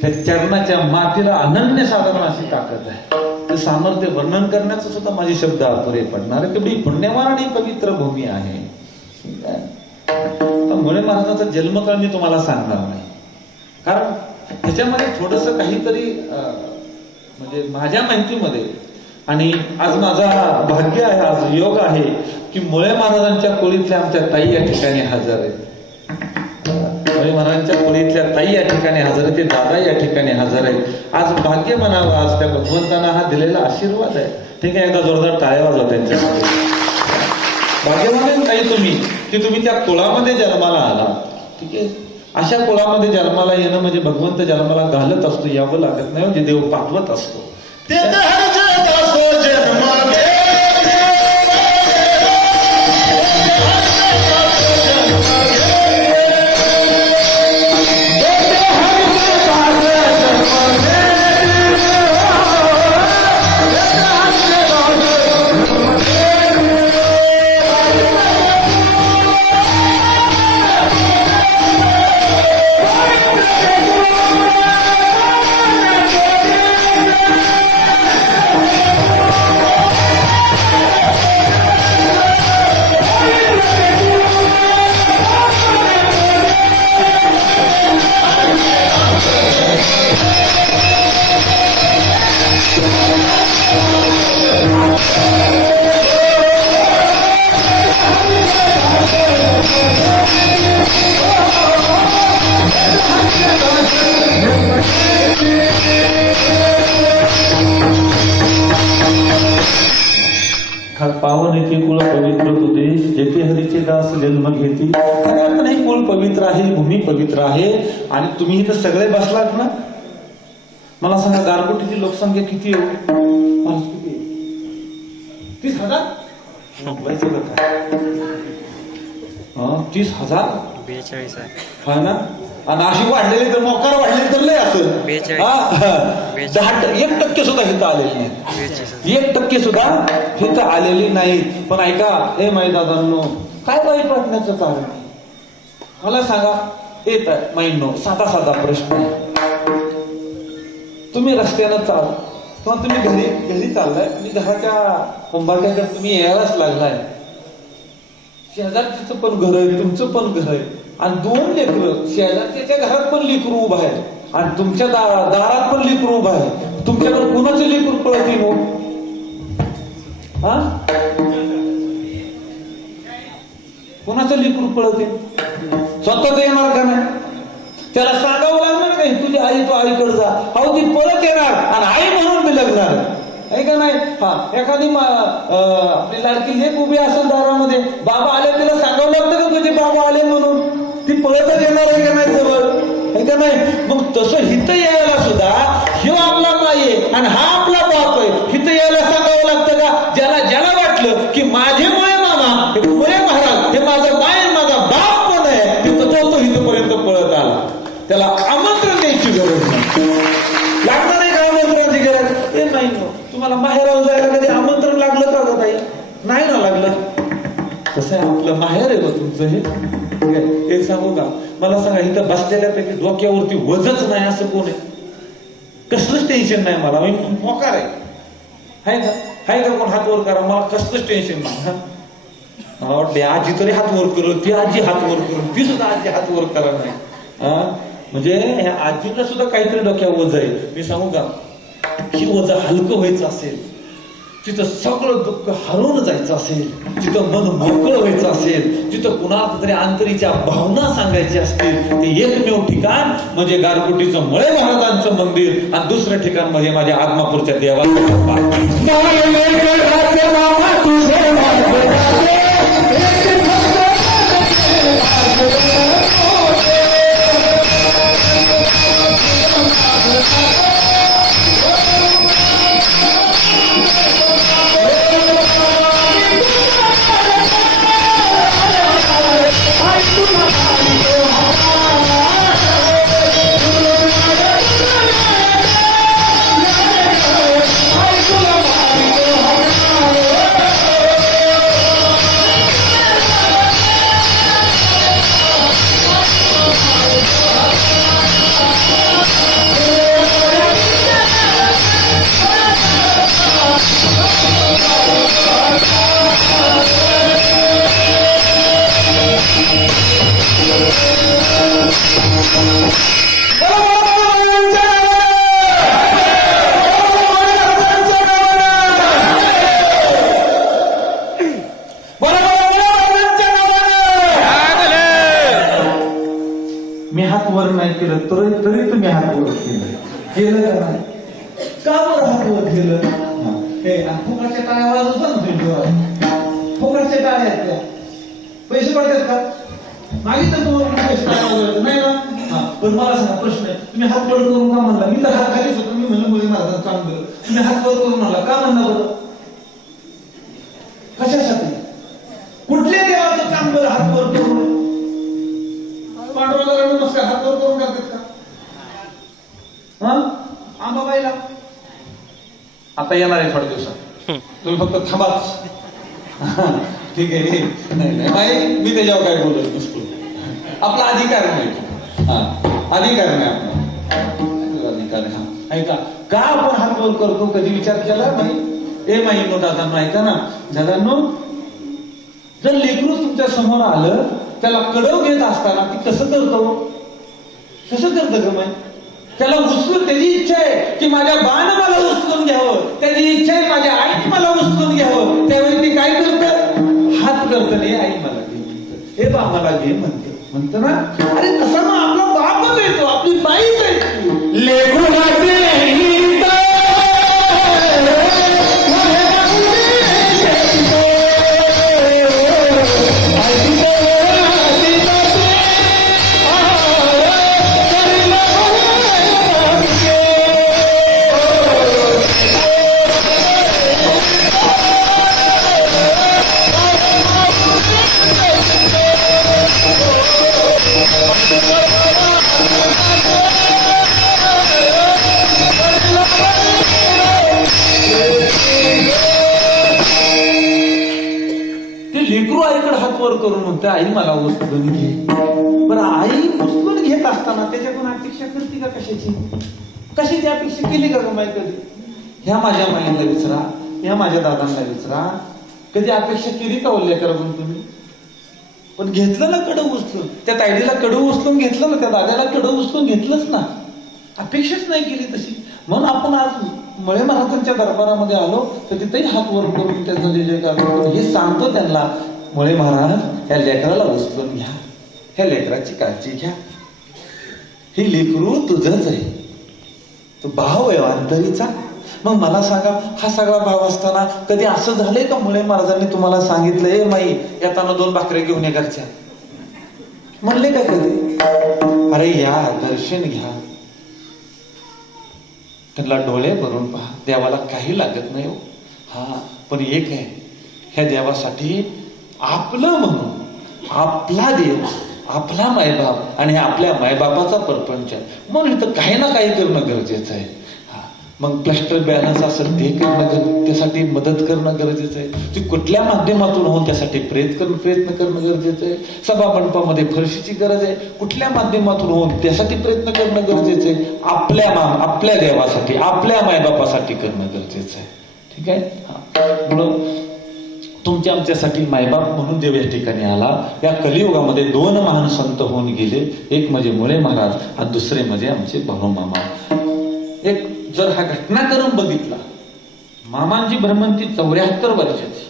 त्या चरणाच्या मातीला अनन्य साधारण अशी ताकद आहे. ते सामर्थ्य वर्णन करण्याचं सुद्धा माझे शब्द अपुरे पडणार तेवढी पुण्यवान आणि पवित्र भूमी आहे. मुळे महाराजांचा जन्मकाळ मी तुम्हाला सांगणार नाही. कारण ह्याच्यामध्ये थोडस काहीतरी म्हणजे माझ्या माहितीमध्ये आणि आज माझा भाग्य आहे आज योग आहे की मुळे महाराजांच्या कोळीतल्या आमच्या ताई या ठिकाणी हजर आहेत. मुळे महाराजांच्या कोळीतल्या ताई या ठिकाणी हजर आहेत ते दादा या ठिकाणी हजर आहेत. आज भाग्य म्हणावं आज त्या भगवंतांना हा दिलेला आशीर्वाद आहे. ठीक आहे एकदा जोरदार टाळ्या वाजवा त्यांच्यासाठी भाग्यवान ताई तुम्ही की तुम्ही त्या कुळामध्ये जन्माला आला. ठीक आहे अशा कुळामध्ये जन्माला येणं म्हणजे भगवंत जन्माला घालत असतो यावं लागत नाही म्हणजे देव पाठवत असतो. पवित्र उपदेश जेथे हरीचे दास जन्म घेती खऱ्या अर्थाने हे कुळ पवित्र आहे भूमी पवित्र आहे आणि तुम्ही इथं सगळे बसलात ना मला सांगा गारगोटीची लोकसंख्या किती आहे हो? किती? तीस हजार? हं, तीस हजार बेचाळीस आहे हा ना आणि अशी वाढलेली तर मोकार वाढलेली तर लय असं. हा, हा. दहा एक टक्के सुद्धा इथं आलेली नाही. एक टक्के सुद्धा इथं आलेली नाही. पण ऐका ए दादांनो काय वाईट वाटण्याचं कारण? मला सांगा येत आहे महिनो साधा साधा प्रश्न. तुम्ही रस्त्यानं चाल. किंवा तुम्ही घरी घरी चाललाय. आणि घराच्या कुंभारक्याकडे तुम्ही यायलाच लागलाय. शेजारचं पण घर आहे तुमचं पण घर आहे. आणि दोन लेकरं शेजारच्या घरात पण लेकरू उभं आहे आणि तुमच्या दारात पण लेकरू उभं आहे तुमच्याकडे कुणाचे लेकरू पळतील हो? हा? कोणाचं लेकरू पळत स्वतःच येणार का नाही? त्याला सांगावं लागणार नाही तुझी आई तू आईकडे जा. अहो ती पळत येणार आणि आई म्हणून मी लग्णार आहे. का नाही? हा. एखादी आपली लाडकी लेख उभी असेल दारामध्ये. बाबा आले तिला सांगावं लागतं का तुझे बाबा आले म्हणून? ती पळतच येणार आहे का नाही जवळ का नाही? मग तसं हित यायला सुद्धा ह्यो आपला माई आणि हा आपला बाप आहे. हित यायला सांगावं लागतं का? ज्याला ज्याला वाटलं की माझे माय मामा हे पुरे महाराज हे माझं माय माझा बाप पण आहे तिथं तो तो इथपर्यंत पळत आला. त्याला आमंत्रण द्यायची गरज नाही. लागणार आहे का आमंत्रणाची गरज? ते नाही तुम्हाला माहेरावर जायला कधी आमंत्रण लागलं का नाही ना लागलं. कसं आहे आपलं माहेर आहे तुमचं हे? सांगू का? मला सांगा इथं बसलेल्यापैकी डोक्यावरती वजच नाही असं कोण आहे? कसलंच टेन्शन नाही मला मी मोकार आहे. हाय का? हाय का कोण हात वर करा? मला कसलंच टेन्शन नाही मला वाटते आजी तरी हात वर करू ती आजी हात वर करू ती सुद्धा आजी हात वर करा नाही. हा? म्हणजे ह्या आजीला सुद्धा काहीतरी डोक्यावर वज आहे. मी सांगू का? ही वजा हलकं व्हायचं असेल तिथं सगळं दुःख हरवून जायचं असेल तिथं मन मोकळं व्हायचं असेल तिथं कुणाला तरी आंतरीच्या भावना सांगायच्या असतील ते एकमेव ठिकाण म्हणजे गारगुटीचं मळे महाराजांचं मंदिर आणि दुसरं ठिकाण म्हणजे माझ्या आत्मापूरच्या देवाचं ठीक आहे नाही नाही. मी त्याच्यावर काय बोलत नसतो आपला अधिकार नाही. हा अधिकार नाही आपला. अधिकार हा ऐका का? आपण हात वर करतो? कधी विचार केला नाही ए माई मोठा दादांनो ऐका ना. दादांनो जर लेकरू तुमच्यासमोर आलं त्याला कडव घेत असताना ती कसं करतो? कसं करतं ग माई त्याला उचलून त्याची इच्छा आहे की माझ्या बाण मला उचलून घ्यावं. त्याची इच्छा आहे माझ्या आईने मला उचलून घ्यावं. त्यावेळी ती काय करतं? हात करतं आई मला घे म्हणतं हे बा मला घे म्हणते म्हणतं ना अरे तसा मग आपला बापच येतो आपली बाईच आहे करून म्हणते आई मला उचलून घे बरं आई उचलून घेत असताना त्याच्याकडून अपेक्षा करते का कशाची? कशाची अपेक्षा केली का माई कधी? ह्या माझ्या माईंना विचारा ह्या माझ्या दादांना विचारा. कधी अपेक्षा केली का उल्लेखरातून तुम्ही? पण घेतलं ना कडं उचलून. त्या तायडीला कडू उचलून घेतलं ना त्या दादाला कडू उचलून घेतलंच ना. अपेक्षाच नाही केली तशी. म्हणून आपण आज मळे महाराजांच्या दरबारामध्ये आलो तर तिथेही हात वर करून त्यांचा जय जयकार करतो हे सांगतो त्यांना. मुळे महाराज ह्या लेकराला उचलून घ्या ह्या लेकराची काळजी घ्या ही लेकरू तुझंच आहे तो भाव आहे अंतरीचा मग मला सांगा हा सगळा भाव असताना कधी असं झालंय का मुळे महाराजांनी तुम्हाला सांगितलं ए माई येताना दोन भाकऱ्या घेऊन ये घरच्या म्हणले का कधी अरे या दर्शन घ्या त्यांना डोळे भरून पहा देवाला काही लागत नाही हो हा पण एक आहे ह्या देवासाठी आपलं म्हणून आपला देव आपला मायबाप आणि आपल्या मायबापाचा परपंच म्हणून इथं काही ना काही करणं गरजेचं आहे. हा. मग प्लस्टर बॅलन्स असेल ते करणं गर- त्यासाठी मदत करणं गरजेचं आहे. ती कुठल्या माध्यमातून होऊन त्यासाठी प्रयत्न करणं प्रयत्न करणं गरजेचं आहे? सभा मंडपामध्ये फरशीची गरज आहे? कुठल्या माध्यमातून होऊन त्यासाठी प्रयत्न करणं गरजेचं आहे? आपल्या मा आपल्या देवासाठी आपल्या मायबापासाठी करणं गरजेचं आहे. ठीक आहे? हा. म्हणून तुमच्या आमच्यासाठी मायबाप म्हणून देव या ठिकाणी आला. या कलियुगामध्ये दोन महान संत होऊन गेले. एक म्हणजे मुळे महाराज आणि दुसरे म्हणजे आमचे भाऊ मामा. एक जर हा घटनाक्रम बघितला मामांची भ्रमंती चौऱ्याहत्तर वर्षाची.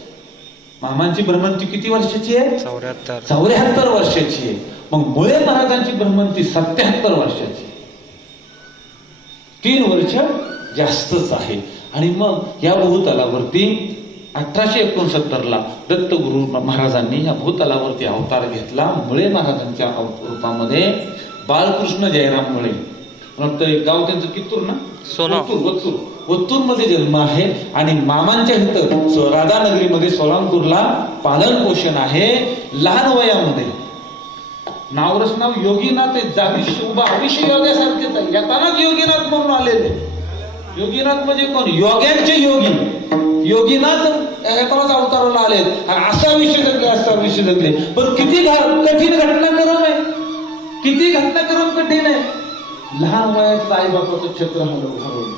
मामांची भ्रमंती किती वर्षाची आहे? चौऱ्याहत्तर. चौऱ्याहत्तर वर्षाची आहे. मग मुळे महाराजांची भ्रमंती सत्याहत्तर वर्षाची. तीन वर्ष जास्तच आहे. आणि मग या भूतलावरती अठराशे एकोणसत्तर ला दत्तगुरु महाराजांनी या भूतलावरती अवतार घेतला. मुळे महाराजांच्या रूपामध्ये बाळकृष्ण जयराम मुळे. एक गाव त्यांचं कित्तूर ना. वत्तूर वत्तूर. मध्ये जन्म आहे आणि मामांच्या इथं राधानगरीमध्ये सोलापूरला पालन पोषण आहे लहान वयामध्ये. नावरस नाव योगीनाथ उभा अविष्य योग्यासारखेच आहे. येतानाच योगीनाथ म्हणून आलेले. योगीनाथ म्हणजे कोण? योग्यांचे योगी. योगीनाथ येतानाच अवताराला आले आणि असा विषय जगले असा विषय जगले पण किती कठीण घटना घटनाक्रम आहे. किती घटना घटनाक्रम कठीण आहे. लहान वयात आई बापाचं क्षेत्र हरवलं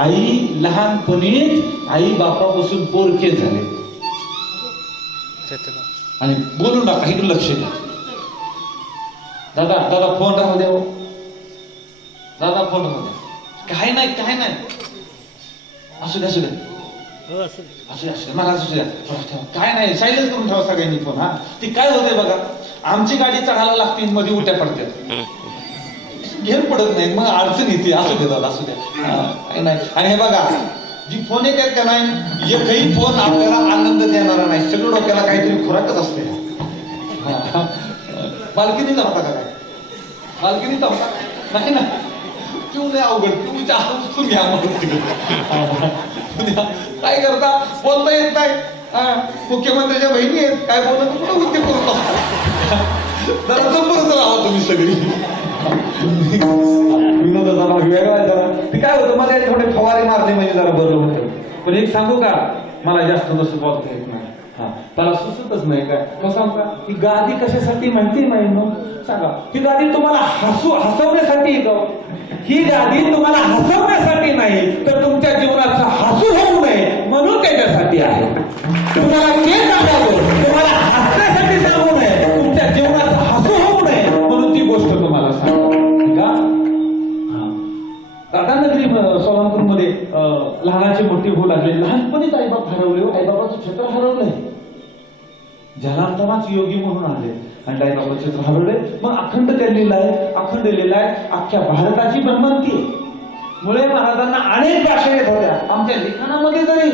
आई लहानपणीच आई बापापासून पोरके झाले. आणि बोलू नका इकडे लक्ष द्या. दादा दादा फोन राहू द्या हो. दादा फोन राहू द्या. काय नाही काय नाही. असू द्या असू द्या असू द्या असू द्या मला असू द्या. काय नाही सायलेन्स करून ठेवा सगळ्यांनी फोन हा ती काय होते बघा आमची गाडी चढायला लागते मध्ये उलट्या पडतात घेर पडत नाही मग अडचण येते असू दे दादा असू द्या नाही आणि हे बघा जी फोन येतात का नाही एकही फोन आपल्याला आनंद देणारा नाही सगळं डोक्याला काहीतरी खुराकच असते. मालकीनीचा होता का काय मालकीनीचा होता नाही ना क्यू नाही अवघड. क्यूच्या उचलून घ्या म्हणून तिकडे. काय करता? बोलता येत नाही. हा, मुख्यमंत्र्याच्या बहिणी आहेत. काय बोलत कुठं उद्योग करतो असता? जरा राहा तुम्ही सगळी. विनोदाचा भाग वेगळा जरा. ते काय होतं? मला थोडे फवारे मारले म्हणजे जरा बरं होतं. पण एक सांगू का? मला जास्त तसं बोलता येत नाही. त्याला सुचतच नाही काय. मग सांगू का ही गादी कशासाठी माहिती नाही. मग सांगा ही गादी तुम्हाला हसू हसवण्यासाठी आहे हो? ही? गादी तुम्हाला हसवण्यासाठी नाही तर तुमच्या जीवनाचा हसू होऊ नये म्हणून त्याच्यासाठी आहे. तुम्हाला जे सांगावं तुम्हाला हसण्यासाठी सांगू नये तुमच्या जीवनाचं हसू होऊ नये म्हणून ती गोष्ट तुम्हाला सांगा का? राधानगरी सोलापूरमध्ये लहानाची मोठी होऊ लागली लहानपणीच आईबाप हरवले हो, आईबाबाचं क्षेत्र हरवलंय. जन्मतानाच योगी म्हणून आले. आणि आईबाबाचं क्षेत्र हरवले. मग अखंड लिहिलं आहे. अखंड लिहिलं आहे. अख्ख्या भारताची ब्रह्मंती आहे. मुळे महाराजांना अनेक भाषा येत होत्या. आमच्या लिखाणामध्ये जरी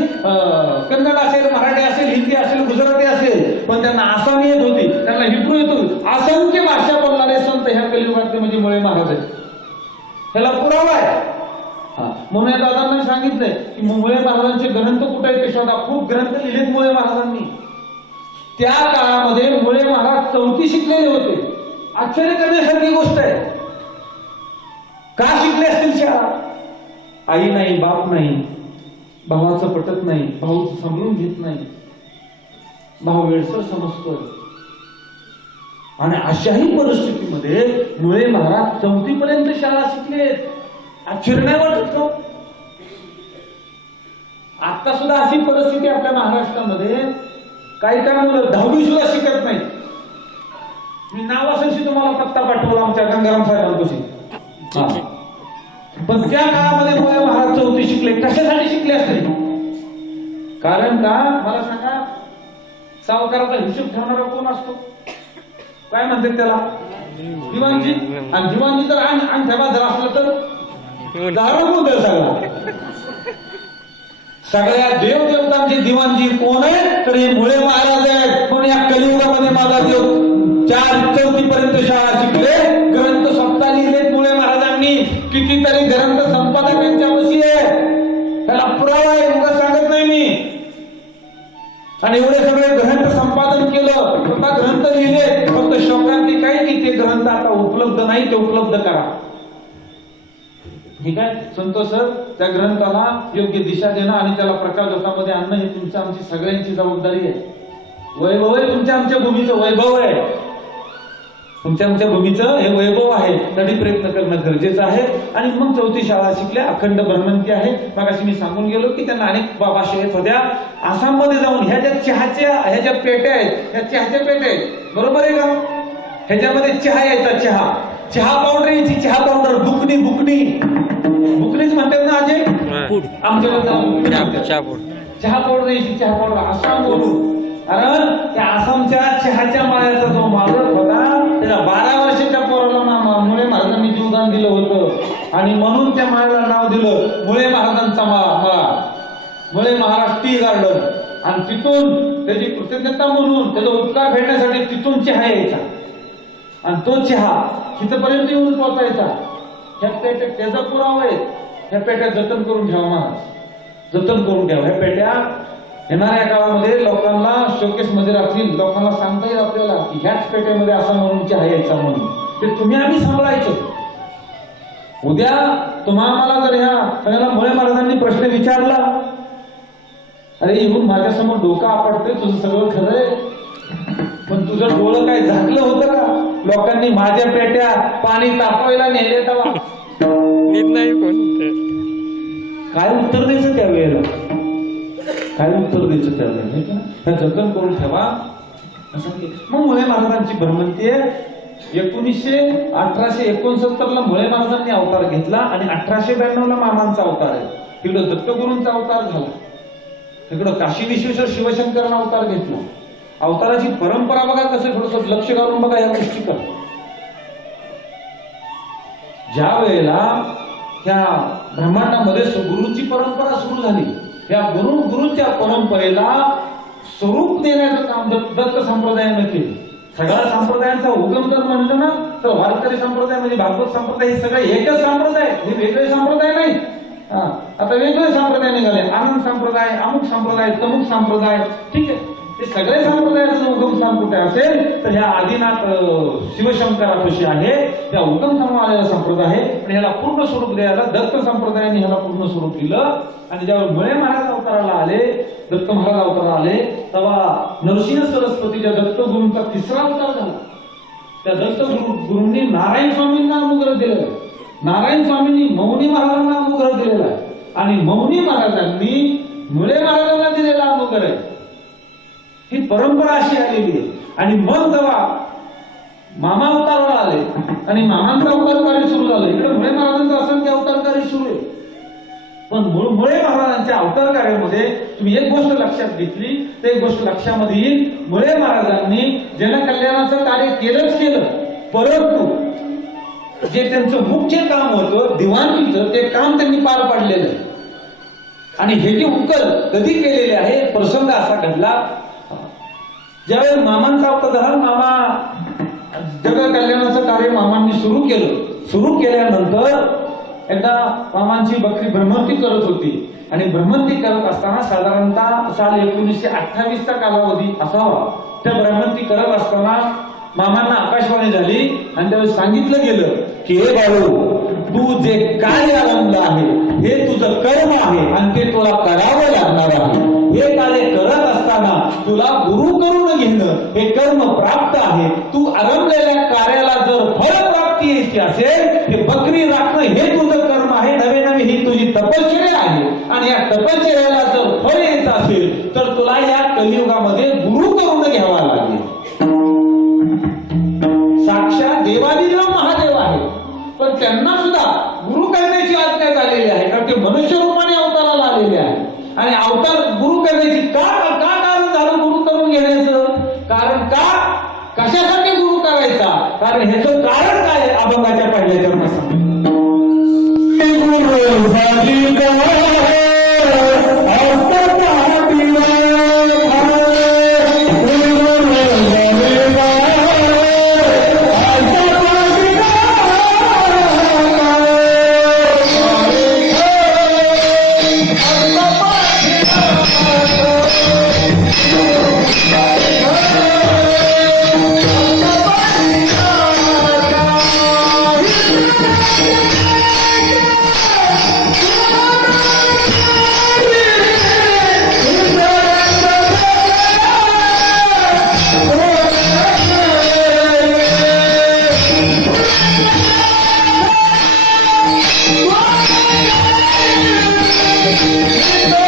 कन्नड असेल मराठी असेल हिंदी असेल गुजराती असेल पण त्यांना आसामी येत होती. त्यांना हिब्रू येत होती. असंख्य भाषा बोलणारे संत ह्या कलियुगातले म्हणजे मुळे महाराज आहेत. त्याला पुरावा आहे. हा. म्हणून या दादांना सांगितलंय की मुळे महाराजांचे ग्रंथ कुठे आहेत? ते शोधा खूप ग्रंथ लिहिलेत मुळे महाराजांनी. त्या काळामध्ये मुळे महाराज चौथी शिकलेले होते. आश्चर्य करण्यासारखी गोष्ट आहे. का शिकले असतील शाळा? आई नाही बाप नाही भावाचं पटत नाही भाऊ समजून घेत नाही. भाऊ वेळसर समजतोय. आणि अशाही परिस्थितीमध्ये मुळे महाराज चौथी पर्यंत शाळा शिकलेत आश्चर्य नाही वाटत का आता सुद्धा अशी परिस्थिती आपल्या महाराष्ट्रामध्ये काही काही मुलं दहावी सुद्धा शिकत नाही. मी नावासाठी तुम्हाला पत्ता पाठवला आमच्या गंगाराम साहेबांपाशी हा. पण त्या काळामध्ये मुळे महाराज चौथी शिकले. कशासाठी शिकले असतील कारण का? मला सांगा. सावकाराचा हिशोब ठेवणारा कोण असतो? काय म्हणतात त्याला? दिवाणजी? आणि दिवाणजी जर अंग अंगठ्या बाजार असलं तर. दारू गोंधळ सगळा. सगळ्या देव देवतांची दिवाणजी कोण आहे? तर हे मुळे महाराज आहेत. पण या कलियुगामध्ये माझा देव चार चौथी पर्यंत शाळा शिकले. ग्रंथ स्वतः लिहिलेत मुळे महाराजांनी. कितीतरी ग्रंथ संपादक यांच्यापाशी आहे त्याला पुरावा आहे उगा सांगत नाही मी. आणि एवढे सगळे ग्रंथ संपादन केलं. स्वतः ग्रंथ लिहिले. फक्त शोकांनी काही की ते ग्रंथ आता उपलब्ध नाही ते उपलब्ध करा. ठीक आहे? संतोष सर त्या ग्रंथाला योग्य दिशा देणं आणि त्याला प्रकाशोतामध्ये आणणं ही तुमच्या आमची सगळ्यांची जबाबदारी आहे. वैभव आहे तुमच्या आमच्या भूमीचं वैभव आहे. तुमच्या आमच्या भूमीचं हे वैभव आहे. तरी प्रयत्न करणं गरजेचं आहे. आणि मग चौथी शाळा शिकल्या अखंड भ्रमंती आहे. मग अशी मी सांगून गेलो की त्यांना अनेक बाबा भाषा होत्या. आसाममध्ये जाऊन ह्या ज्या चहाच्या ह्या ज्या पेट्या आहेत ह्या चहाच्या पेट्या आहेत. बरोबर आहे का? ह्याच्यामध्ये चहा यायचा चहा. चहा पावडर यायची चहा पावडर. बुकणी बुकणी बुकणीच म्हणतात ना अजय? त्याला बुकणी चहा पावडर यायची चहा पावडर. आसाम बोलू. कारण त्या आसामच्या चहाच्या माळ्याचा जो मालक होता त्याच्या बारा वर्षाच्या पोराला मुळे महाराजांनी जीवदान दिलं होतं. आणि म्हणून त्या माळ्याला नाव दिलं मुळे महाराजांचा माळा माळा. मुळे महाराज टी गार्डन. आणि तिथून त्याची कृतज्ञता म्हणून त्याचा उपकार फेडण्यासाठी तिथून चहा यायचा. आणि तो चहा इथपर्यंत येऊन पोचायचा ह्या पेट्या त्याचा पुरावा आहे. ह्या पेट्या जतन करून ठेवा महाराज. जतन करून ठेवा. ह्या पेट्या येणाऱ्या काळामध्ये लोकांना शोकेस मध्ये राहतील लोकांना सांगता येईल आपल्याला की ह्याच पेट्यामध्ये असा म्हणून चहा यायचा म्हणून. ते तुम्ही आम्ही सांभाळायचं. उद्या तुम्हाला मला जर ह्या सगळ्याला मुळे महाराजांनी प्रश्न विचारला अरे येऊन माझ्यासमोर डोकं आपटते तुझं सगळं खरंय पण तुझं डोळं काय झाकलं होतं का? लोकांनी माझ्या पेट्या पाणी तापवायला नेले तेव्हा. नीट नाही कोण ते. काय उत्तर द्यायचं त्या वेळेला काय उत्तर द्यायचं त्या वेळेला का? हे जतन करून ठेवा. मग मुळे महाराजांची भ्रमंती आहे. एकोणीसशे अठराशे एकोणसत्तर ला मुळे महाराजांनी अवतार घेतला आणि अठराशे ब्याण्णव ला मामांचा अवतार आहे. तिकडं दत्तगुरूंचा अवतार झाला. तिकडं काशी विश्वेश्वर शिवशंकरांना अवतार घेतला. अवताराची परंपरा बघा कसं थोडस लक्ष घालून बघा या गोष्टी कर ज्या वेळेला त्या ब्रह्मांडामध्ये गुरुची परंपरा सुरू झाली या गुरु गुरुच्या परंपरेला स्वरूप देण्याचं काम दत्त संप्रदायानं केलं. सगळ्या संप्रदायांचा उगम जर म्हणलं ना तर वारकरी संप्रदाय म्हणजे भागवत संप्रदाय हे सगळे एकच संप्रदाय हे वेगळे संप्रदाय नाही हा, आता वेगळे संप्रदाय निघाले. आनंद संप्रदाय अमुक संप्रदाय तमुक संप्रदाय. ठीक आहे. ते सगळे संप्रदायाचं उगम स्थान कुठे असेल तर ह्या आदिनाथ शिवशंकरापाशी आहे त्या उगम समाजाचा संप्रदाय आहे आणि ह्याला पूर्ण स्वरूप द्यायला दत्त संप्रदायाने ह्याला पूर्ण स्वरूप दिलं. आणि ज्यावेळी मुळे महाराज अवताराला आले दत्त महाराज अवताराला आले तेव्हा नरसिंह सरस्वतीच्या दत्तगुरूंचा तिसरा अवतार झाला. त्या दत्त गुरु गुरूंनी नारायण स्वामींना अनुग्रह दिलेला आहे. नारायण स्वामींनी मौनी महाराजांना अनुग्रह दिलेला आहे. आणि मौनी महाराजांनी मुळे महाराजांना दिलेला अनुग्रह आहे. ही परंपरा अशी आलेली आहे. आणि मग जेव्हा मामा अवताराला आले आणि मामांचा अवतार कार्य सुरू झालं. इकडे मुळे महाराजांचं असंख्य अवतार कार्य सुरू आहे. पण मुळे महाराजांच्या अवतार कार्यामध्ये तुम्ही एक गोष्ट लक्षात घेतली तर एक गोष्ट लक्षामध्ये येईल. मुळे महाराजांनी जनकल्याणाचं कार्य केलंच केलं. परंतु जे त्यांचं मुख्य काम होतं दिवाणीचं ते काम त्यांनी पार पाडलेलं. आहे आणि हे जे उकल कधी केलेले आहे प्रसंग असा घडला ज्यावेळेस मामांचा अवतार मामा जग कल्याणाचं कार्य मामांनी सुरू केलं. सुरू केल्यानंतर एकदा मामांची बकरी भ्रमंती करत होती. आणि भ्रमंती करत असताना साधारणतः साल एकोणीसशे अठ्ठावीसचा कालावधी असावा. त्या भ्रमंती करत असताना मामांना आकाशवाणी झाली आणि त्यावेळेस सांगितलं गेलं की हे बाळू तू जे कार्य आनंद आहे हे तुझं कर्म आहे आणि ते तुला करावं लागणार आहे. हे कार्य करत असताना तुला गुरु करून घेणं हे कर्म प्राप्त आहे. तू आरंभलेल्या कार्याला जर फळ प्राप्ती यायची असेल हे बकरी राखणं हे तुझं कर्म आहे. नवे नवे ही तुझी तपश्चर्या आहे. आणि या तपश्चर्याला जर फळ यायचं असेल तर तुला या कलियुगामध्ये गुरु करून घ्यावा लागेल. साक्षात देवादिदेव महादेव आहे पण त्यांना सुद्धा गुरु करण्याची आज्ञा झालेली आहे. कारण ते मनुष्य रूपाने अवताराला आलेले आहे आणि अवतार करण्याची का का कारण झालं गुरु करून घेण्याचं? कारण का? कशासाठी गुरु करायचा? कारण ह्याचं कारण काय अभंगाच्या पहिल्याच्या Viva!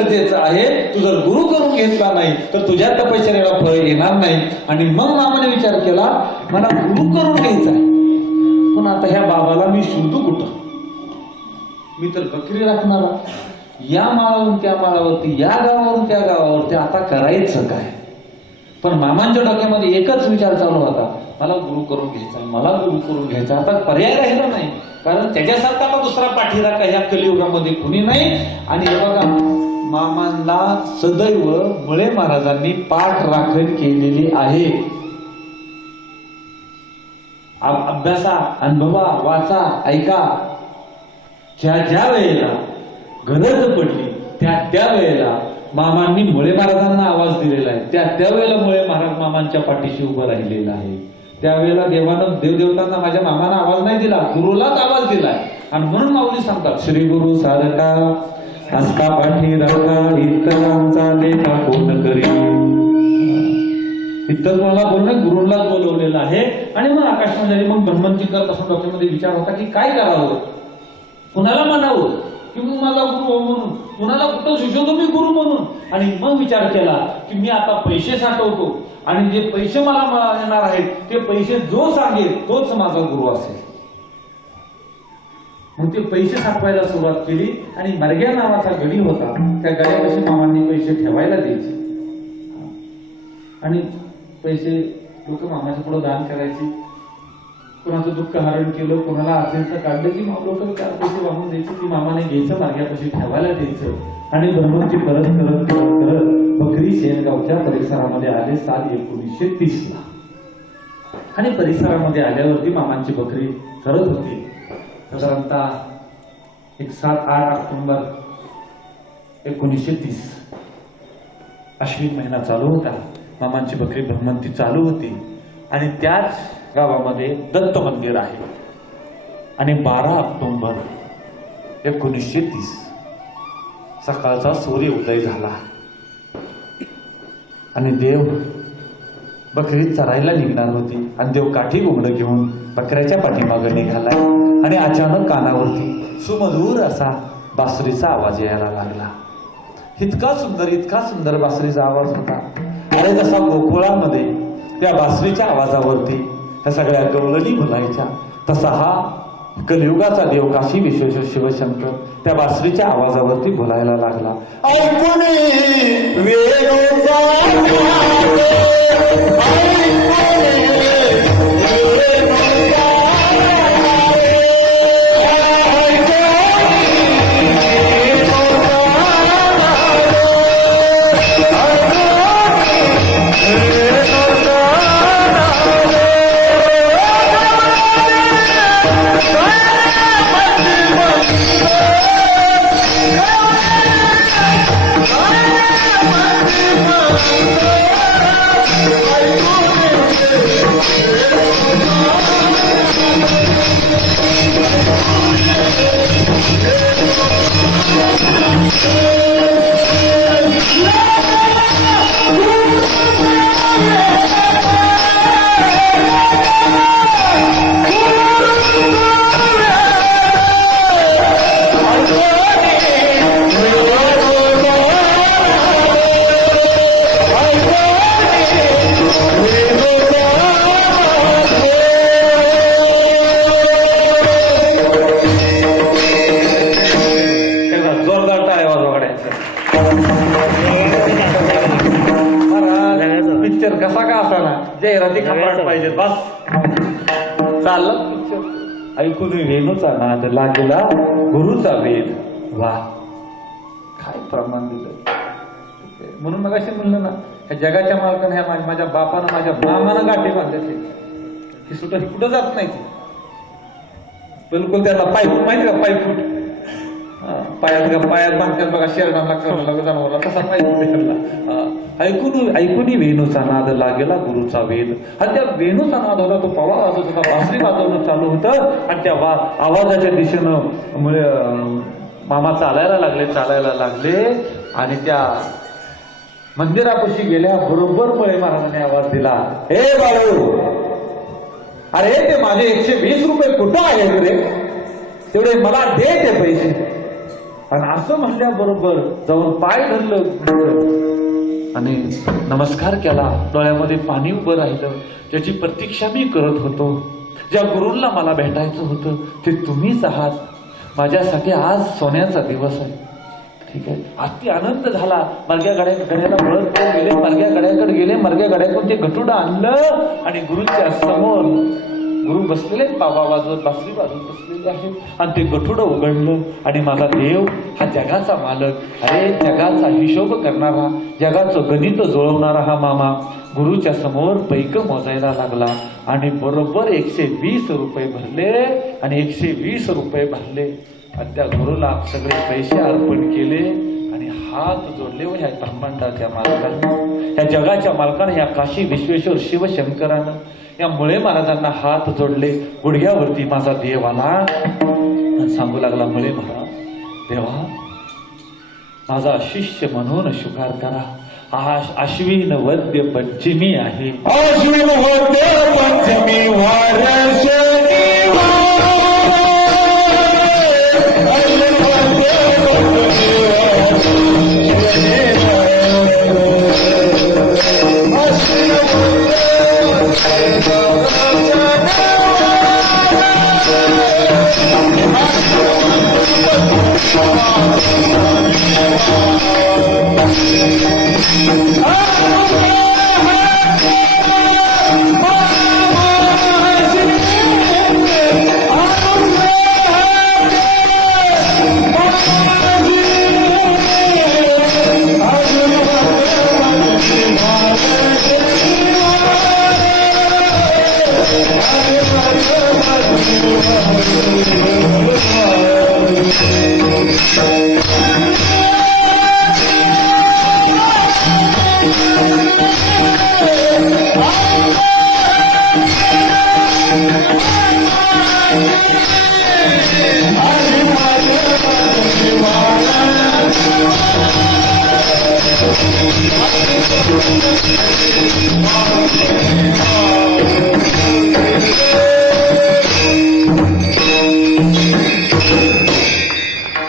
गरजेचं आहे. तू जर गुरु करून घेतला नाही तर तुझ्या तपश्चर्याला फळ येणार नाही. आणि मग मामाने विचार केला मला गुरु करून घ्यायचा आहे. पण आता ह्या बाबाला मी शोधू कुठं? मी तर बकरी राखणारा. या माळावरून त्या माळावरती या गावावरून त्या गावावरती आता करायचं काय? पण मामांच्या डोक्यामध्ये एकच विचार चालू होता. मला गुरु करून घ्यायचा मला गुरु करून घ्यायचा आता पर्याय राहिला नाही. कारण त्याच्यासारखा दुसरा पाठीराखा ह्या कलियुगामध्ये कुणी नाही. आणि हे बघा मामांना सदैव मुळे महाराजांनी पाठ राखण केलेली आहे. अभ्यासा अनुभवा वाचा ऐका. ज्या ज्या वेळेला गरज पडली त्या त्या वेळेला मामांनी मुळे महाराजांना आवाज दिलेला आहे. त्या त्यावेळेला मुळे महाराज मामांच्या पाठीशी उभं राहिलेलं आहे. त्यावेळेला देवानं देवदेवतांना माझ्या मामानं आवाज नाही दिला गुरुलाच आवाज दिलाय. आणि म्हणून माऊली सांगतात श्री गुरु सारका हस्ता पाठी राखा इतरांचा लेखा कोण करी इतर मला बोलणं गुरुंनाच बोलवलेलं आहे. आणि मग आकाशवाणी मग ब्रह्मंती करत असं डॉक्टरमध्ये विचार होता की काय करावं? कुणाला म्हणावं? की मग माझा गुरु हो म्हणून. कुणाला कुठं सुचवतो मी गुरु म्हणून? आणि मग विचार केला की मी आता पैसे साठवतो. आणि जे पैसे मला मिळणार आहेत ते पैसे जो सांगेल तोच माझा गुरु असेल. मग ते पैसे साठवायला सुरुवात केली आणि मरग्या नावाचा गडी होता त्या गड्यापाशी मामांनी पैसे ठेवायला द्यायचे. आणि पैसे लोक मामाच्या पुढे दान करायचे. कोणाचं दुःख हरण केलं कोणाला अत्यंत काढलं की लोक चार पैसे वाहून द्यायचे की मामाने घ्यायचं मार्ग्यापाशी ठेवायला द्यायचं. आणि ब्रह्मची परत करत परत करत बकरी शेनगावच्या परिसरामध्ये आले साल एकोणीसशे तीस ला आणि परिसरामध्ये आल्यावरती मामांची बकरी करत होती. साधारणतः एक सात आठ ऑक्टोंबर एकोणीसशे तीस. अश्विन महिना चालू होता. मामांची बकरी भ्रमंती चालू होती. आणि त्याच गावामध्ये दत्त मंदिर आहे. आणि बारा ऑक्टोंबर एकोणीसशे तीस. सकाळचा सूर्य उदय झाला. आणि देव बकरी चरायला निघणार होती. आणि देव काठी उघडं घेऊन बकऱ्याच्या पाठीमागं निघालाय आणि अचानक कानावरती सुमधूर असा बासरीचा आवाज यायला लागला. इतका सुंदर इतका सुंदर बासरीचा आवाज होता. अरे तसा गोकुळामध्ये त्या बासरीच्या आवाजावरती ह्या सगळ्या गवळणी बोलायच्या तसा हा कलियुगाचा देव काशी विश्वेश्वर शिवशंकर त्या बासरीच्या आवाजावरती बोलायला लागला. ऐकून ऐकून नाद लागला गुरुचा वेद. वा. काय प्रमाण दिलं. म्हणून मग असे म्हणलं ना ह्या जगाच्या मालकानं ह्या माझ्या बापानं माझ्या मामानं गाठी बांधले ही सुद्धा ही कुठं जात नाही बिलकुल त्याला पायफूट माहिती का पायफूट हा, पायात का पायात बांधतात बघा शेरडांना करणं जनावरला तसा पायफूट त्याला. ऐकून ऐकूनही वेणूचा नाद लागेला गुरुचा वेद आणि त्या वेणूचा नाद होता तो पवार वाजत होता बासरी वाजवणं चालू होतं आणि त्या वा आवाजाच्या दिशेनं मुळे मामा चालायला लागले चालायला लागले आणि त्या मंदिरापाशी गेल्या बरोबर मुळे महाराजांनी आवाज दिला हे बाळू! अरे ते माझे एकशे वीस रुपये कुठं आहेत रे? तेवढे मला दे ते पैसे. आणि असं म्हणल्याबरोबर जाऊन पाय धरलं आणि नमस्कार केला. डोळ्यामध्ये पाणी उभं राहिलं. ज्याची प्रतीक्षा मी करत होतो. ज्या गुरूंना मला भेटायचं होतं ते तुम्हीच आहात. माझ्यासाठी आज सोन्याचा दिवस आहे. ठीक आहे? अति आनंद झाला. मर्ग्या गड्या गड्याला वळत गेले मर्ग्या गड्याकडे गेले मर्ग्या गड्याकडून ते गटुडं आणलं आणि गुरुच्या समोर गुरु बसलेले बाबा वाजवत बासरी वाजवत बसलेले आहेत. आणि ते गठुडं उघडलं. आणि माझा देव हा जगाचा मालक. अरे जगाचा हिशोब करणारा जगाचं गणित जुळवणारा हा मामा गुरुच्या समोर पैक मोजायला लागला. आणि बरोबर एकशे वीस रुपये भरले आणि एकशे वीस रुपये भरले. आणि त्या गुरुला सगळे पैसे अर्पण केले आणि हात जोडले व ह्या ब्रह्मांडाच्या मालकानं. ह्या जगाच्या मालकानं ह्या काशी विश्वेश्वर शिवशंकरानं. या मुळे महाराजांना हात जोडले गुडघ्यावरती माझा देव आला. सांगू लागला मुळे महाराज देवा माझा शिष्य म्हणून स्वीकार करा. आज अश्विन वद्य पंचमी आहे. अश्विन वद्य पंचमी पंचमी वार Oh,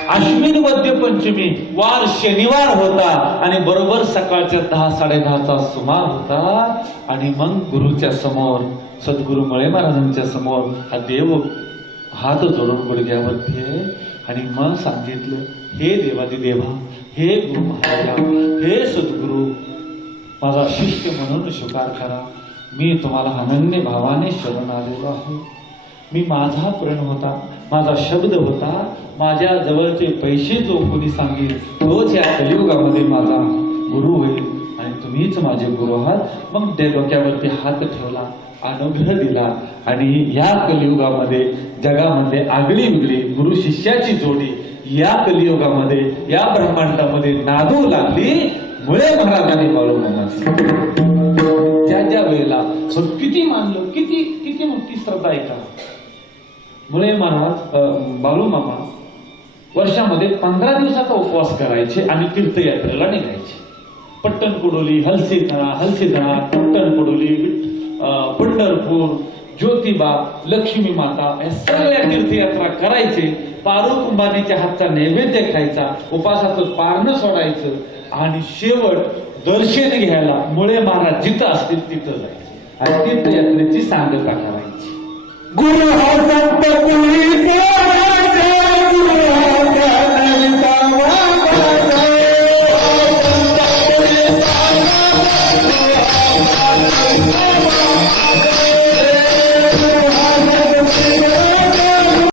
अश्विन वद्य पंचमी वार शनिवार होता आणि बरोबर सकाळच्या दहा साडेदहाचा सुमार होता. आणि मग गुरुच्या समोर सद्गुरु मळे महाराजांच्या समोर हा देव हात जोडून गुडघ्यावरती आणि मग सांगितलं हे देवादी देवा हे गुरु महाराजा हे सद्गुरु माझा शिष्य म्हणून स्वीकार करा. मी तुम्हाला अनन्य भावाने शरण आलेलो आहे. मी माझा प्रण होता माझा शब्द होता माझ्या जवळचे पैसे जो कोणी सांगेल तोच या कलियुगामध्ये माझा गुरु होईल. आणि तुम्हीच माझे गुरु आहात. मग ते डोक्यावरती हात ठेवला अनुग्रह दिला. आणि या कलियुगामध्ये जगामध्ये आगळी वेगळी गुरु शिष्याची जोडी या कलियुगामध्ये या ब्रह्मांडामध्ये नादू लागली. मुळे महाराजांनी बाळू त्या त्या वेळेला किती मानलं किती किती मोठी श्रद्धा आहे का मुळे महाराज बालू बाळू मामा वर्षामध्ये पंधरा दिवसाचा उपवास करायचे आणि तीर्थयात्रेला निघायचे. पट्टण कुडोली हलसीधरा हलसीधरा पट्टण कुडोली अं, पंढरपूर ज्योतिबा लक्ष्मी माता या सगळ्या तीर्थयात्रा करायचे. पारू कुंभानीच्या हातचा नैवेद्य खायचा उपासाचं पारणं सोडायचं आणि शेवट दर्शन घ्यायला मुळे महाराज जिथं असतील तिथं जायचे. आणि तीर्थयात्रेची सांगता करायची गुरु हा संत गुरु